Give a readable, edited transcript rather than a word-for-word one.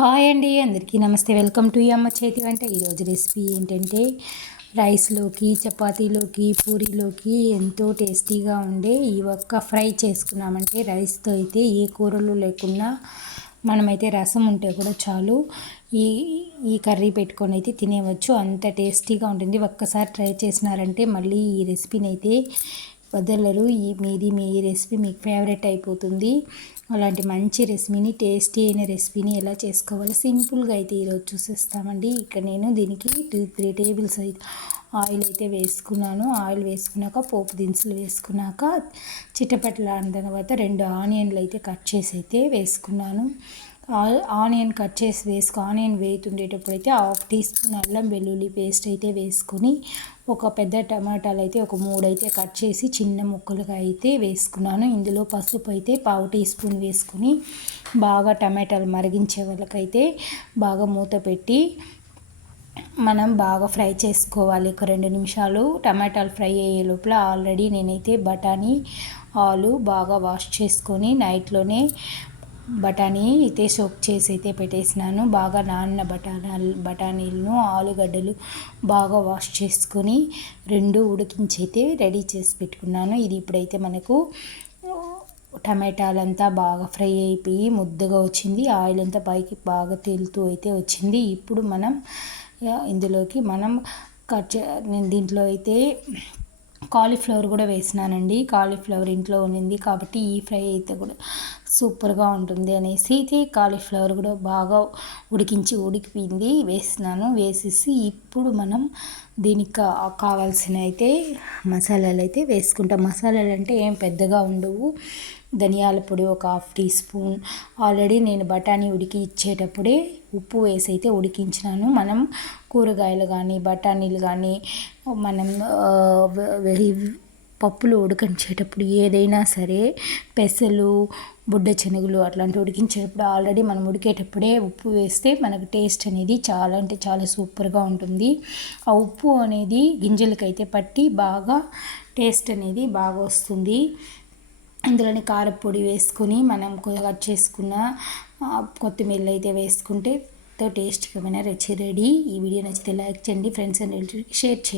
Hi అండి, అందరికీ నమస్తే. వెల్కమ్ టు అమ్మ చేతి వంట. ఈరోజు రెసిపీ ఏంటంటే రైస్లోకి, చపాతీలోకి, పూరీలోకి ఎంతో టేస్టీగా ఉండే ఈ ఒక్క ఫ్రై చేసుకున్నామంటే రైస్తో అయితే ఏ కూరలు లేకున్నా మనమైతే రసం ఉంటే కూడా చాలు ఈ ఈ కర్రీ పెట్టుకొని అయితే తినేవచ్చు. అంత టేస్టీగా ఉంటుంది. ఒక్కసారి ట్రై చేసినారంటే మళ్ళీ ఈ రెసిపీని అయితే వదలరు. మీ రెసిపీ మీకు ఫేవరెట్ అయిపోతుంది. అలాంటి మంచి రెసిపీని, టేస్టీ అయిన రెసిపీని ఎలా చేసుకోవాలో సింపుల్గా అయితే ఈరోజు చూసేస్తామండి. ఇక్కడ నేను దీనికి 2-3 టేబుల్స్ ఆయిల్ అయితే వేసుకున్నాను. ఆయిల్ వేసుకున్నాక పోపు దినుసులు వేసుకున్నాక చిటపట్లాడిన తర్వాత 2 ఆనియన్లు అయితే కట్ చేసి అయితే వేసుకున్నాను. ఆనియన్ కట్ చేసి ఆనియన్ వేగుతుండేటప్పుడు అయితే 1/2 టీ స్పూన్ అల్లం వెల్లుల్లి పేస్ట్ అయితే వేసుకొని ఒక పెద్ద టమాటాలు అయితే ఒక 3 అయితే కట్ చేసి చిన్న ముక్కలుగా అయితే వేసుకున్నాను. ఇందులో పసుపు అయితే 1/2 టీ స్పూన్ వేసుకొని బాగా టమాటాలు మరిగించే వాళ్ళకైతే బాగా మూత పెట్టి మనం బాగా ఫ్రై చేసుకోవాలి. ఒక 2 నిమిషాలు టమాటాలు ఫ్రై అయ్యే లోపల ఆల్రెడీ నేనైతే బఠానీ ఆలు బాగా వాష్ చేసుకొని నైట్లోనే బఠానీ అయితే సోక్ చేసి అయితే పెట్టేసినాను. బాగా నానిన బఠానీలను ఆలుగడ్డలు బాగా వాష్ చేసుకొని 2 ఉడికించి అయితే రెడీ చేసి పెట్టుకున్నాను. ఇది ఇప్పుడైతే మనకు టమాటాలంతా బాగా ఫ్రై అయిపోయి ముద్దగా వచ్చింది. ఆయిల్ అంతా పైకి బాగా తేలుతూ అయితే వచ్చింది. ఇప్పుడు మనం ఇందులోకి నేను దీంట్లో అయితే కాలీఫ్లవర్ కూడా వేసినానండి. కాలీఫ్లవర్ ఇంట్లో ఉన్నింది కాబట్టి ఈ ఫ్రై అయితే కూడా సూపర్గా ఉంటుంది అనేసి అయితే కాలీఫ్లవర్ కూడా బాగా ఉడికిపోయింది వేసినాను. వేసేసి ఇప్పుడు మనం దీనికి కావాల్సిన అయితే మసాలాలు అయితే వేసుకుంటాం. మసాలాలు అంటే ఏం పెద్దగా ఉండవు. ధనియాల పొడి ఒక 1/2 టీ స్పూన్. ఆల్రెడీ నేను బఠానీ ఉడికి ఇచ్చేటప్పుడే ఉప్పు వేసి అయితే ఉడికించినాను. మనం కూరగాయలు కానీ బఠానీలు కానీ మనం పప్పులు ఉడికించేటప్పుడు ఏదైనా సరే పెసలు, బుడ్డ శనగలు అట్లాంటివి ఉడికించేటప్పుడు ఆల్రెడీ మనం ఉడికేటప్పుడే ఉప్పు వేస్తే మనకు టేస్ట్ అనేది చాలా అంటే చాలా సూపర్గా ఉంటుంది. ఆ ఉప్పు అనేది గింజలకైతే పట్టి బాగా టేస్ట్ అనేది బాగా వస్తుంది. ఇందులోని కారపొడి వేసుకొని మనం కట్ చేసుకున్న కొత్తిమీర అయితే వేసుకుంటే టేస్ట్గా రుచి రెడీ. ఈ వీడియో నచ్చితే లైక్ చేయండి, ఫ్రెండ్స్ అండ్ రిలేటివ్స్కి షేర్ చేయండి.